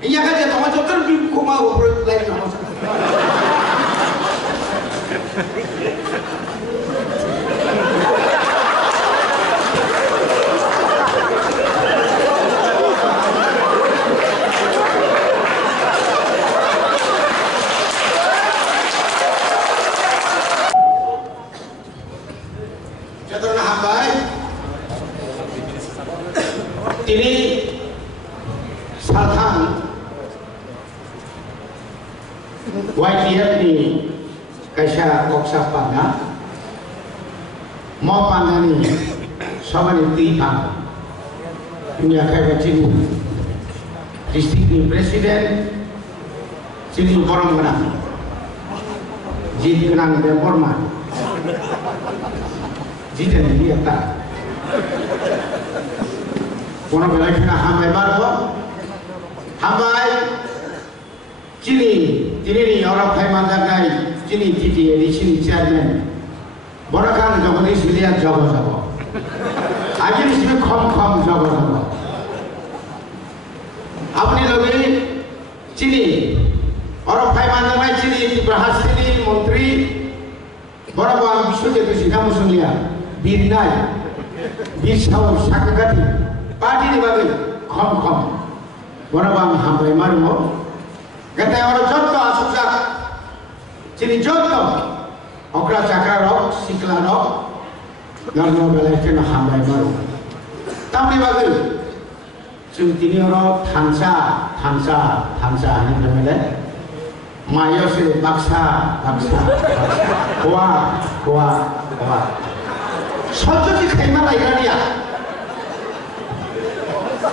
Iya kan ya tama jotar bi kuma upro lain nama. Jotar na hambai. Ini Salhan YTF ni kaisa koksa panda mau panda ni sama ni tiga punya kayak cini district ni presiden cini orang menang jadi menang dan formal jadi dia tak orang belai kena hambai baru hambai cini ni orang payman jagai cini titi di sini chairman borakan jogoni silian jago aja di sini kom jago apni logi cini orang payman jagai cini dibahas cini menteri borakan bisuje tu sini kamu sulia birnai bisau sakagati parti ni bagai kom borakan hambai maru kata orang jodoh asuksak cini jodoh okra cakra rok sikla rok garno belai kena hambai baru tapi bagi cintini orang thansa ini namanya mayo se baksa kuah sojo di kaima lagi dia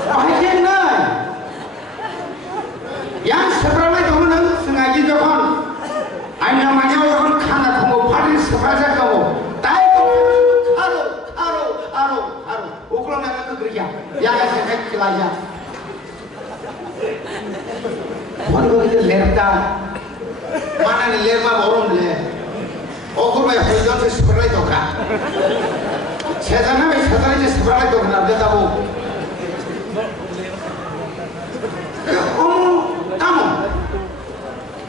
pakai nai yang sebenarnya teman sengaja jokon, aina namanya jokon khana kamu paling sebenarnya kamu, tapi kamu ukuran apa kerja, yang saya kelaya, mana itu lerta, mana ni lerma borong le, ukuran yang hujung sebenarnya jokah, sebenarnya sebenarnya jokah nanti tahu. Tamu,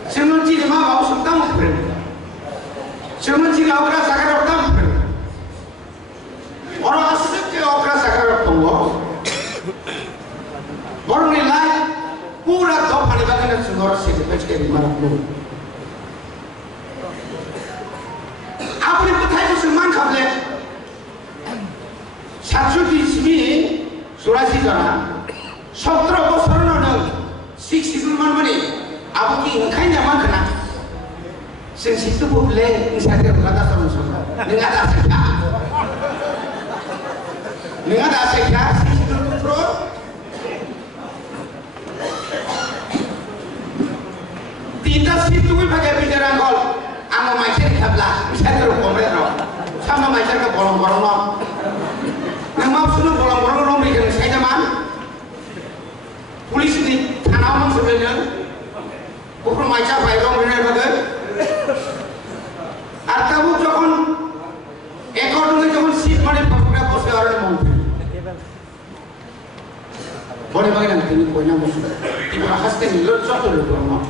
semua ciri mah bawa tamu pun, semua ciri orang sakar tamu pun, orang asal ke orang sakar tunggu, orang nilai pura top hari bagian sumber sih pecah di mana pun. Apa yang betul Musliman kable, satu di sini surasi jana, 17 bosor nol. 60 money, aku ki ngakai nyaman kena. Sensitu boleh, misalnya berkata sama-sama. Dengar tak sekia? Dengar tak sekia? 60 pro. Tidak situ pun pakai bicara kol. Amo macam kablah, misalnya terkomret roh. Sama macam ke bolong-bolong roh. Nama sudah bolong-bolong roh mereka saya zaman. Polis ni tanah sebenarnya, bukan macam baiklah benar betul. Artabu jokon, ekor dulu jokon seat mana pakai bos orang mungkin. Boleh bagaimana ini punya musuh. Tiba khasnya ni lot satu lot orang.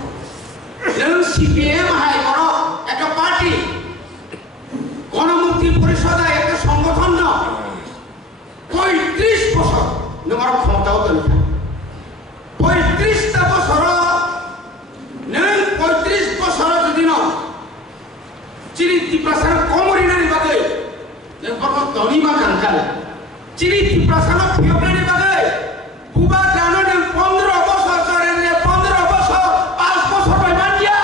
Lalu CPM hai koro, एक party, kono mukti परिषद एक संगठन ना, 35 বছর, nomor ক্ষমতাও তো नहीं। 35টা বছর নেই 35 বছর যদি না চিনি তিপ্রাসান কমরিনারি বাদে নেপক তনিমা কাঙ্কাল চিনি তিপ্রাসান ফিয়বনারি বাদে বুবা জাননে 15 বছর ধরে 15 বছর 5 বছর মানিয়া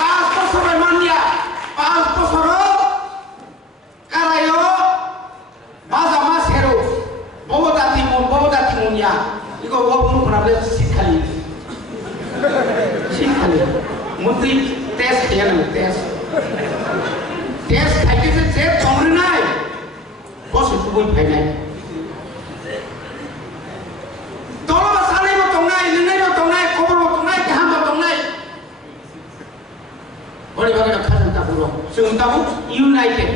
5 বছর মানিয়া 5 বছর কারায়ো বাজামা সেরো ববদাতি মুনিয়া Iko walaupun pernah belajar sekali, mesti tes ya nih tes kayak gitu saya congrenai, bos itu pun banyak. Tolong masalah itu tongai, nenai itu tongai, kober itu tongai, kaham itu tongai. Boleh bagaimana kalian tak buruk? Sungguh united,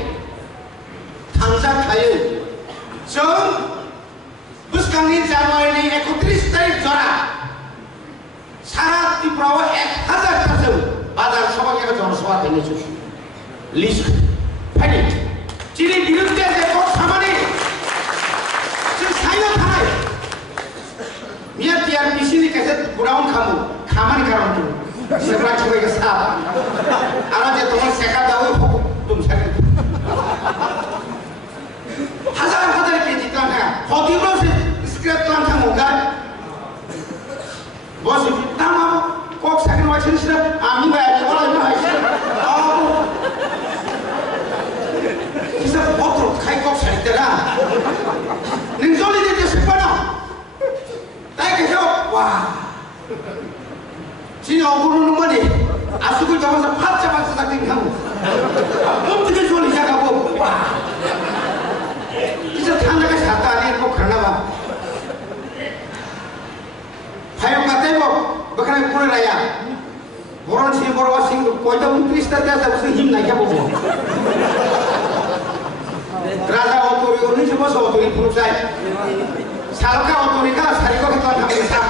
tangsa kaya, Bus kami Januari 31 tarik jora. फायनाय छु list फायनाय चिनि बिरुद्धे जे को खामानि जों cyano थानाय मिया टीआरपीसी नि कासे बुराउन खामु खामानि खारन तु सेब्रा छबे के सा आरो जे तोमर सेका दाउ तुम सेका हजार केजी तन है हदिब्रो से स्क्रैप तन था मोगा बस नाम कॉक सेकंड वाचिन से आमी में और में है इसे बहुत खाई कॉक सेकंड तेरा निंजोली दे से पड़ा ताई के हो वाह 진짜 어구르는 거니 아수고 잡아서 파자마자 딱 땡하고 엄청 좋은 시작하고 와 이제 탄다가 샀다 아니 꼭 그러나 봐 파용 같아 뭐 bakal kurang orang sini bawa sing kau itu Kristen dia tak usah him naik apa pun raja otori orang ni semua otori pun saya salka otori kan sari kau kita nak bisa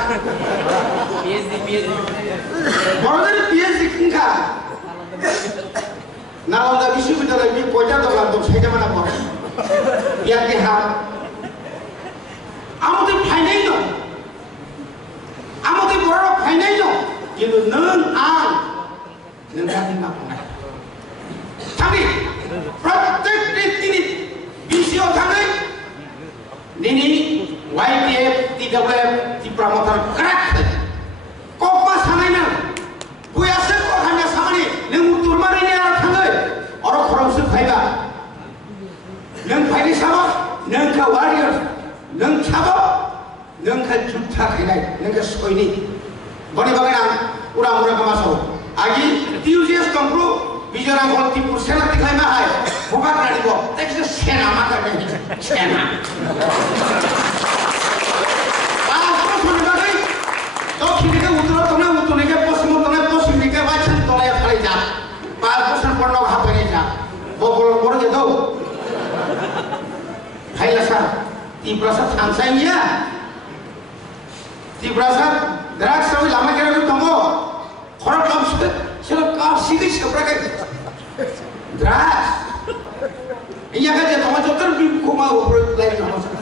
orang ni PhD kingka Nalanda Vishwavidyalaya ni kau itu dalam tu saya mana pun biar dia amu tu finance no amu tu borok finance no কিন্তু নন আন ননকাতি না পায় থাকি প্রত্যেকটি তিনি বিষয় থাকে নিনি YTF টিডব্লিউএফ টিপ্রামতার crack কপা সানাই না কই আছে কোখানে সামনে নং তুরমানি নে আর থাকে আর খরমসে ফাইবা নং ফাইনি সাবা নং কা ওয়ারিয়ার নং ছাবা নং কা যুদ্ধা খাইনাই নং কা সৈনিক बड़ी बगैर उड़ा मुड़ा का मासो आगे टीयूजीएस कंप्रो बिजरा बोलती पुरुषेना दिखाई में है होगा गाड़ी को तेरे सेना माता नहीं सेना आज तो सुन गई तो खिड़की के उतरने के पश्चिम के वाचन तो ले खड़े जा पाल पोषण पढ़ना वहाँ पे नहीं जा वो बोल के दो भाई लसा तीव्रसा थांसाइया तीव्रसा Drak sawi lama kira tu tunggu, korang kamu sudah kau sini siapa lagi? Drak, iya kan dia tunggu jodoh bimu kau mau operate lagi nama saya.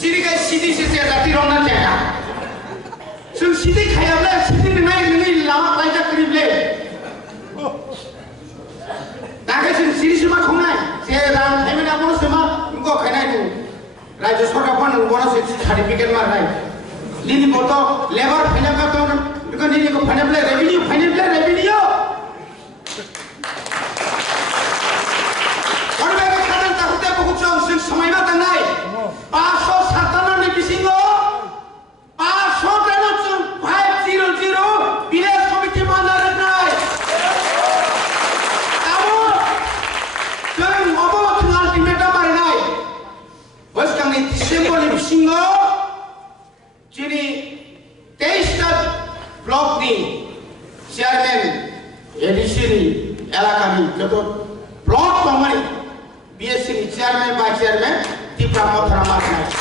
Sini kan sini saya tadi orang nak cakap. So sini kaya lah, sini ni lama kaya kerib le. Tak kan sini semua khunai. Saya dah, kami nak bonus semua, engkau kaya tu. Raja Sorga pun bonus certificate marah. Ini foto labor final kata orang, bukan ini ko final revenue. Orang mereka kadang takutnya pokok jauh semai mata naik. 557 ni bisingo 500 village committee mandar nai kamu jangan ngomong tengah ultimatum mari nai bos kami Desember ni bisingo jadi 23 blok ni chairman edisi ni elaka ni jodoh blok pemani BSC ni chairman by chairman Tipramothra Marnai.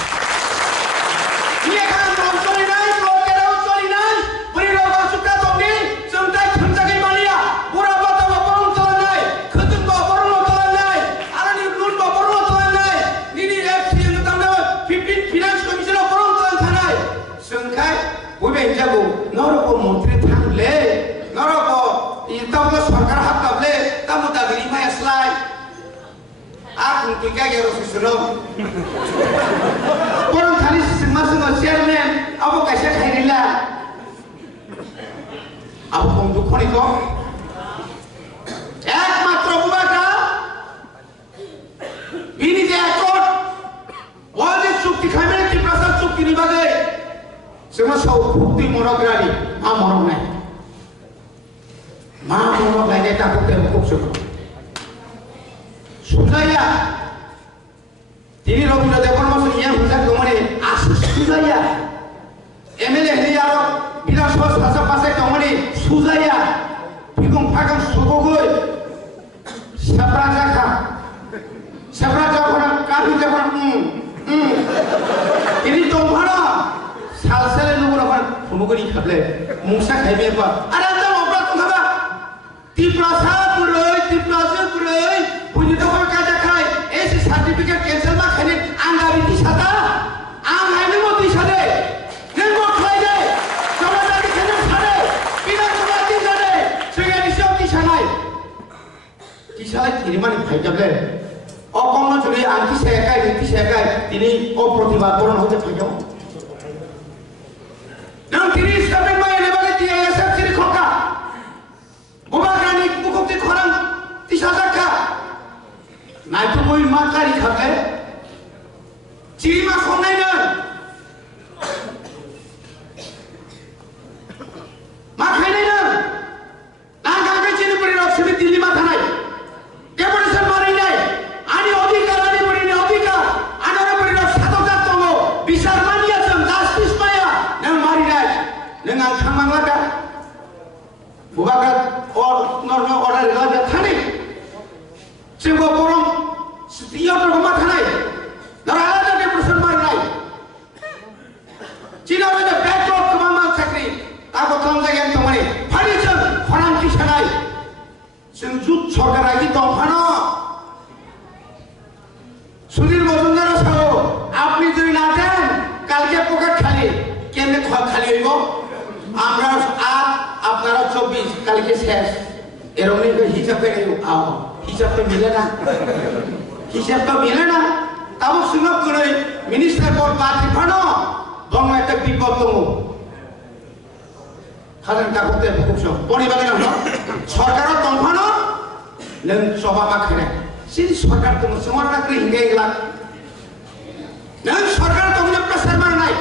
Dia kan nonton ini, nonton ini, beri logo suka tadi, sampai kerja Malia, pura bata bapak nonton ini, ketum bapak nonton ini, arani blue bapak nonton ini, ini FC yang tanda 15 Finance Commission bapak nonton ini, sampai bukan jago, noroko menteri thangle, noroko itu kalau sarkar hak kable, kamu tak terima ya slide. Aku tiga kali suruh. Orang tadi semasa chairman, aku kasih khairila. Aku pun dukhoni ko. Ekmatra bubaka. Bini je akor. Wajib cukti khamene ti prasad cukti ni bagai. Semua sau bukti morograni, morog nahi. मा mau lainnya takut dan hukum semua. Sudahnya, ini Robin Dewan masuk yang bisa kemana? Asis sudahnya. MLA dia bila sos pasal pasal kemana? Sudahnya. Bingung pakai sokogoi. Siapa orang kami orang ini tomhara salsale nugur apa? Pemukuli kable. Musa kami apa? Ada tak apa tu apa? Tiplasa puroi punya tempat kerja kai. Esi sertifikat cancel mak kene angga binti sata. Angga ini mau tisade. Nengo khai deh. Coba tadi kene sade. Bina coba tisade. Sehingga disiap tisanai. Tisanai kiriman khai kable. Okong na jadi anti sekai ini प्रतिवाद करण होते थे क्यों? नंग तिरी stopping में ये बात है ये सब तिरी खोका बुबा गानी बुकुती खोरंग तिशादा का नाइ तो कोई माँ का लिखा है चिरी माँ खोने न माँ खाने न नांग आगे चिरी पड़ी रॉक से भी दिल्ली माँ खाना है क्या बड़ी सर मारी नहीं आनी अधिकार आना पड़ी रॉक सातों का तो वो बिसार मानिया जम दास किस पाया नंग मारी नहीं नंग आंख मांगला का बुबा का और नॉर्मल ऑर्डर लगा थाने सिंगो पोरम स्थितियों तो घुमा थाने नराला तो डिप्रेशन मार नहीं चीना में जो बैकड्रॉप कमामा सकरी ताको तंजा गेम तुम्हारे फर्नीचर फराम की शनाई सिंजुत छोकर आगी तो फनो सुधीर मजुमदार साहब आपनी जो नाचें कल के पॉकेट खाली केंद्र खाली हो আমরা আপনারা 24 কালকে শেষ এরকমই হিসাব করে আও হিসাব তো মিলে না তাও সুযোগ করে মিনিস্টার বোর্ড পার্টি ফানো বঙ্গ একটা বিপদ দম খালেন কাকতে খুব সব পরিবারে না সরকারও তংফানো নং সভা মাখানে সিন সরকার তো সমরা করে হিঙ্গে গেলা নং সরকার তো মানে প্রেসার মার নাই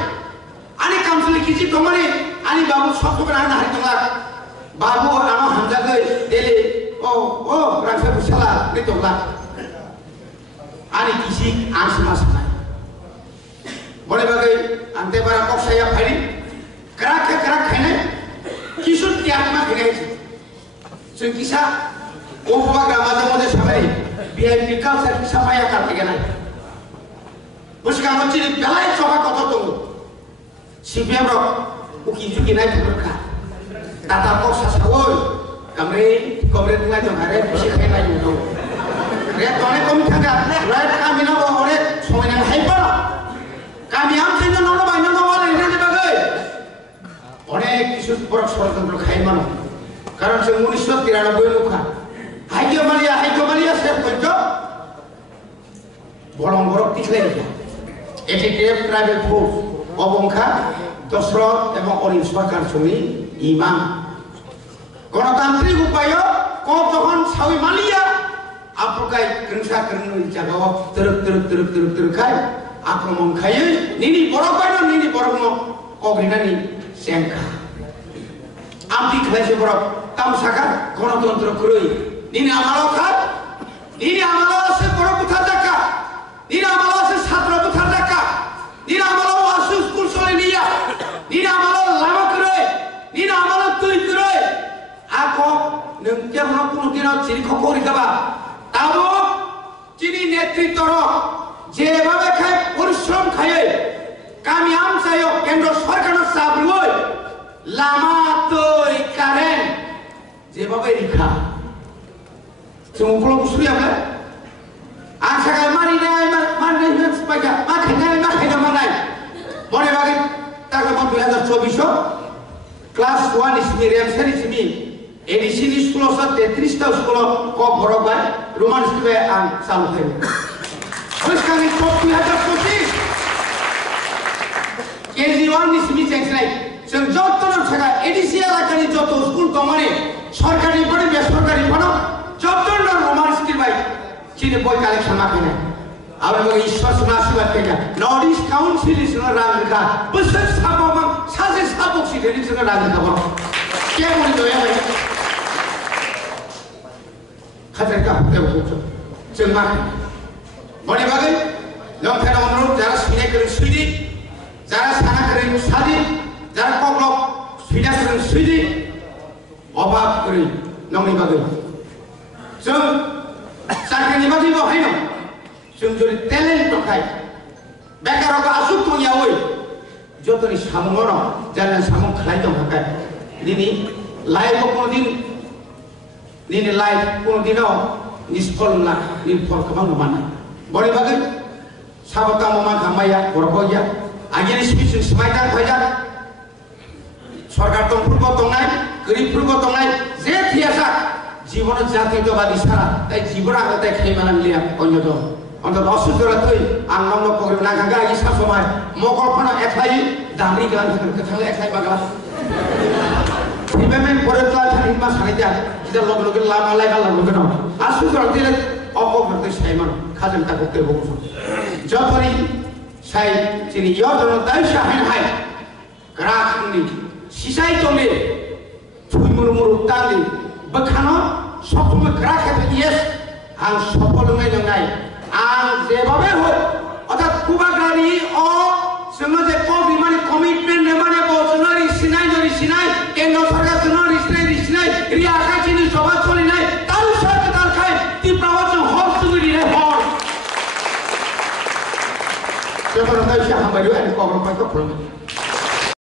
আনি কাউন্সিল কিছি তোমারে ani babu sok berana hari tengah babu ano hamzah ke dele rasa bersalah ni tengah ani kisi ans masuk boleh bagai ante bara kok saya hari kerak kene kisut tiap mak kene sing kisah buba gramada mode samai VIP ka sa paya karte kena bus kamu ciri belai coba kotor tunggu CPM ro uki naik berkah. Tata kok sasawoi, kamre mulai jam hari bisa kena judo. Red kone kami kagak, red kami na bawa red, semuanya hyper. Kami ambil nono banyak nono ini ada bagai. Onek kisut borak soal tentang hyper. Karena semuanya tidak ada boleh luka. Hajo Maria saya kerja. Bolong-bolong tiklek. Ethical private force, obongka. Dasharath এবং অরিন সরকার ছবি ইমাম গণতান্ত্রিক উপায় কম তখন সাউই মালিয়া আপনার ক্রিংসা ক্রিং জায়গা তরুক খাই আক্রমণ খাইয়ে নিনি বড় পাইল নিনি বড় অগ্রিনানি সেঙ্কা আমটি খাইছে বড় তামসাকা গণতন্ত্র করই নিনি আমারও খাত নিনি আমারও আছে বড় কোথা জায়গা নিনি আমারও আছে ছাত্র কোথা জায়গা নিনি আমারও আছে স্কুল চলে নিয়া Nina malah lama keroi, Nina malah tuh keroi. Aku nengkep nak kira ciri kokori kaba. Tahu ciri netritoro, jebabe kai urusrom kai. Kami am sayo kendro sarkar sabroi. Lama tuh karen, jebabe rika. Semua pulau kusuri apa? Asa kai mari sebagai makan mana? Boleh bagi. Tahun 2024 kelas 1 ismi Remsen ismi edisi ini 33 tahun sekolah kok borobai rumah ismi an salu hari terus kami top 2025 KG1 ismi cengserai senjotonan saga edisi alakani joto school tomane sorkari pone besorkari pono jotonan rumah ismi bai cini boy collection makanya Awal bagi Iswa sunasibat kaya, North East Council is not rang ka, besar sabok mang, sasis sabok si dari sana rang ka bang, kaya boleh doya bang. खाजरका देवखौ जों मा बनि बागै लंथायना अनुरोध যারা সিনে করে সুইদি যারা সানা করে সাদি যারা ককলক সুইনা করে সুইদি অভাব করে নংনি বাগै जों साख्रिनि बाथि बहायनो जों जुदि टेलेन्ट दंखाय बेकाराव आसुक दंयावै जतनि सामुंर जाना सामुं खालाय दंखाय दिनै लाइफ कोनदिन दिनै लाइफ कोनदिनाव निष्फल ना निफल गोबां नङाना बनि बागै साबका ममा गामाया गरबया आगेनि स्पिचिं समायदा फायदा सरकार दंफोरबो दंनाय गरिबफोरबो दंनाय जे थियासा জীবন জাতীয়তাবাদী সারা তাই জীবন আগে খাইমান লিয়া অন্যত অন্তত অসুস্থতাই আং নম পগরে না গাগা ই সাসময় মকলফনা একলাই দাঁড়ি গান থাকে থাকলে একলাই বাগলা ইমেমেন পরে তো থাকি মা সাইদা যেটা লগ লগে লামা লাই গালা লগে না অসুস্থতা দিলে অপকর্তে সাইমান খাজম তা করতে বসো যতনি সাই চিনি ইয়জন তাই সাহেন হাই গ্রাহকনি সিসাই চলে ফুইমুরমুর তালি बखानो सबसमय ग्राहक येस आं सफल नङै आं जेबाबे हो अर्थात कुबागारि अ जोङो जे कबिमानि कमिटमेन्ट नेमाने बजनो रिसिनाय केन्द्र सरकार जोङो रिसिनाय रियाखाथिनि सभा चलिनाय ताल सरकार तालखाय तिप्रावजों हर सुगिरि हर जेबो नङा हामबायो आरो कबर पाइखौ खुलुमो